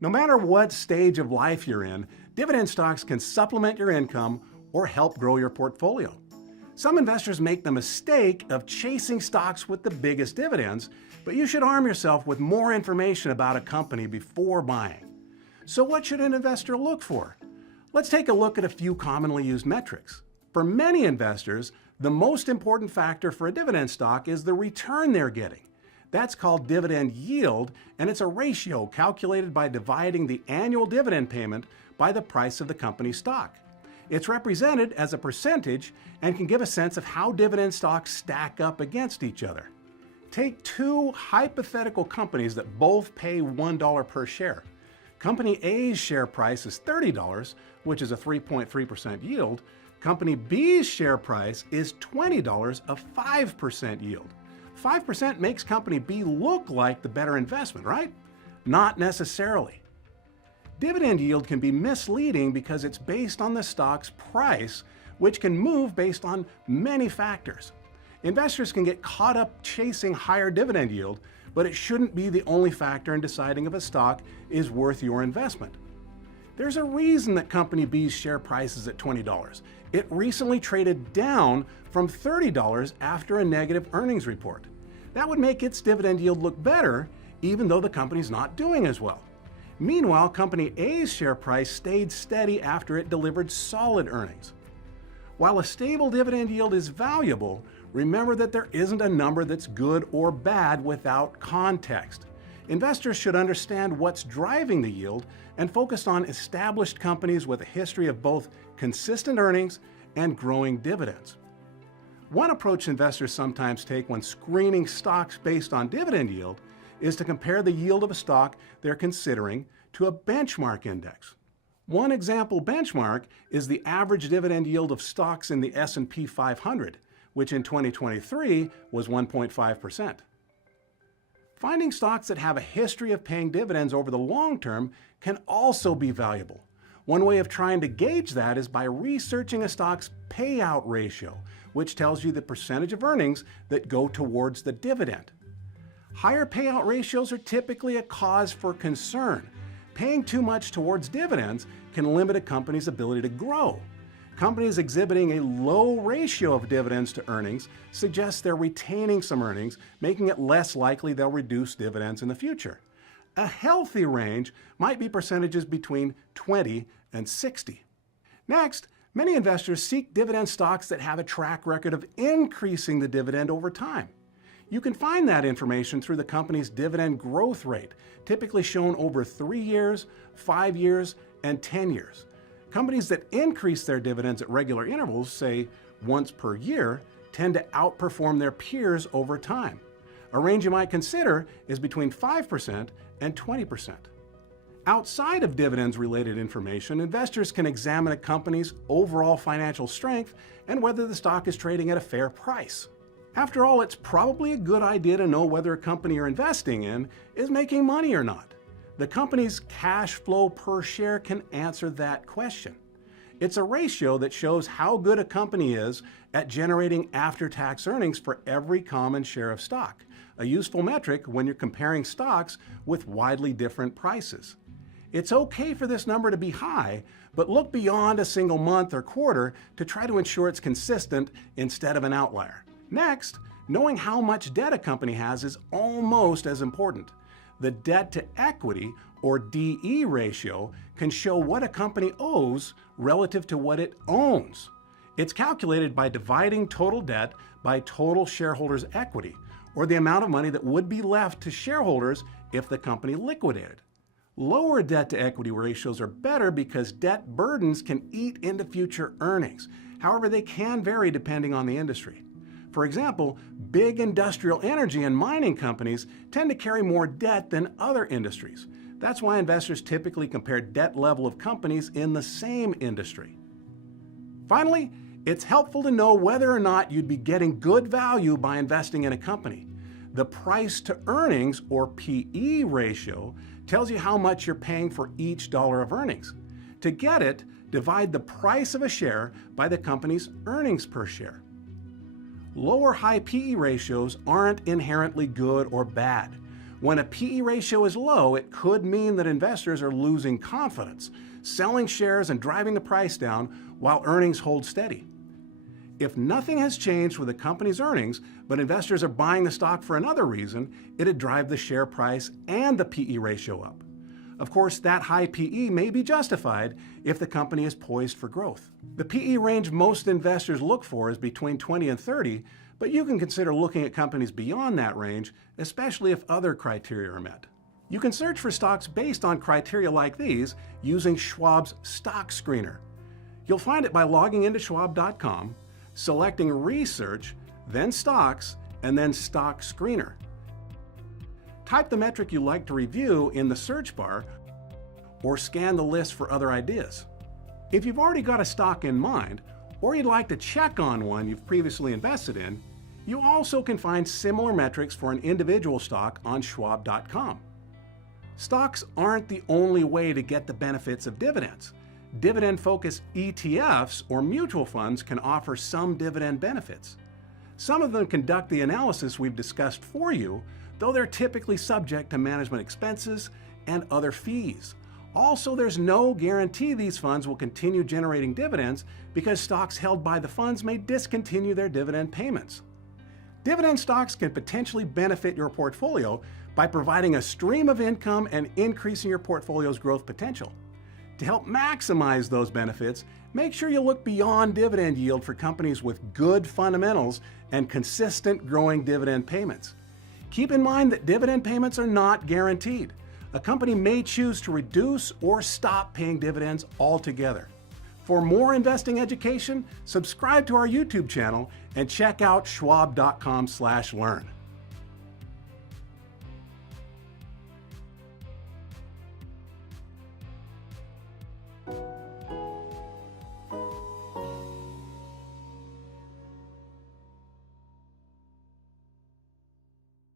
No matter what stage of life you're in, dividend stocks can supplement your income or help grow your portfolio. Some investors make the mistake of chasing stocks with the biggest dividends, but you should arm yourself with more information about a company before buying. So what should an investor look for? Let's take a look at a few commonly used metrics. For many investors, the most important factor for a dividend stock is the return they're getting. That's called dividend yield, and it's a ratio calculated by dividing the annual dividend payment by the price of the company's stock. It's represented as a percentage and can give a sense of how dividend stocks stack up against each other. Take two hypothetical companies that both pay $1 per share. Company A's share price is $30, which is a 3.3% yield. Company B's share price is $20, a 5% yield. 5% makes Company B look like the better investment, right? Not necessarily. Dividend yield can be misleading because it's based on the stock's price, which can move based on many factors. Investors can get caught up chasing higher dividend yield, but it shouldn't be the only factor in deciding if a stock is worth your investment. There's a reason that Company B's share price is at $20. It recently traded down from $30 after a negative earnings report. That would make its dividend yield look better, even though the company's not doing as well. Meanwhile, Company A's share price stayed steady after it delivered solid earnings. While a stable dividend yield is valuable, remember that there isn't a number that's good or bad without context. Investors should understand what's driving the yield and focus on established companies with a history of both consistent earnings and growing dividends. One approach investors sometimes take when screening stocks based on dividend yield is to compare the yield of a stock they're considering to a benchmark index. One example benchmark is the average dividend yield of stocks in the S&P 500, which in 2023 was 1.5%. Finding stocks that have a history of paying dividends over the long term can also be valuable. One way of trying to gauge that is by researching a stock's payout ratio, which tells you the percentage of earnings that go towards the dividend. Higher payout ratios are typically a cause for concern. Paying too much towards dividends can limit a company's ability to grow. Companies exhibiting a low ratio of dividends to earnings suggests they're retaining some earnings, making it less likely they'll reduce dividends in the future. A healthy range might be percentages between 20 and 60. Next, many investors seek dividend stocks that have a track record of increasing the dividend over time. You can find that information through the company's dividend growth rate, typically shown over 3 years, 5 years, and 10 years. Companies that increase their dividends at regular intervals, say once per year, tend to outperform their peers over time. A range you might consider is between 5% and 20%. Outside of dividends-related information, investors can examine a company's overall financial strength and whether the stock is trading at a fair price. After all, it's probably a good idea to know whether a company you're investing in is making money or not. The company's cash flow per share can answer that question. It's a ratio that shows how good a company is at generating after-tax earnings for every common share of stock, a useful metric when you're comparing stocks with widely different prices. It's okay for this number to be high, but look beyond a single month or quarter to try to ensure it's consistent instead of an outlier. Next, knowing how much debt a company has is almost as important. The debt to equity, or DE ratio, can show what a company owes relative to what it owns. It's calculated by dividing total debt by total shareholders' equity, or the amount of money that would be left to shareholders if the company liquidated. Lower debt to equity ratios are better because debt burdens can eat into future earnings. However, they can vary depending on the industry. For example, big industrial energy and mining companies tend to carry more debt than other industries. That's why investors typically compare debt level of companies in the same industry. Finally, it's helpful to know whether or not you'd be getting good value by investing in a company. The price to earnings, or PE ratio, tells you how much you're paying for each dollar of earnings. To get it, divide the price of a share by the company's earnings per share. Lower high PE ratios aren't inherently good or bad. When a PE ratio is low, it could mean that investors are losing confidence, selling shares and driving the price down while earnings hold steady. If nothing has changed with the company's earnings, but investors are buying the stock for another reason, it'd drive the share price and the PE ratio up. Of course, that high PE may be justified if the company is poised for growth. The PE range most investors look for is between 20 and 30, but you can consider looking at companies beyond that range, especially if other criteria are met. You can search for stocks based on criteria like these using Schwab's Stock Screener. You'll find it by logging into schwab.com, selecting Research, then Stocks, and then Stock Screener. Type the metric you'd like to review in the search bar or scan the list for other ideas. If you've already got a stock in mind, or you'd like to check on one you've previously invested in, you also can find similar metrics for an individual stock on schwab.com. Stocks aren't the only way to get the benefits of dividends. Dividend-focused ETFs or mutual funds can offer some dividend benefits. Some of them conduct the analysis we've discussed for you, though they're typically subject to management expenses and other fees. Also, there's no guarantee these funds will continue generating dividends because stocks held by the funds may discontinue their dividend payments. Dividend stocks can potentially benefit your portfolio by providing a stream of income and increasing your portfolio's growth potential. To help maximize those benefits, make sure you look beyond dividend yield for companies with good fundamentals and consistent growing dividend payments. Keep in mind that dividend payments are not guaranteed. A company may choose to reduce or stop paying dividends altogether. For more investing education, subscribe to our YouTube channel and check out schwab.com/learn.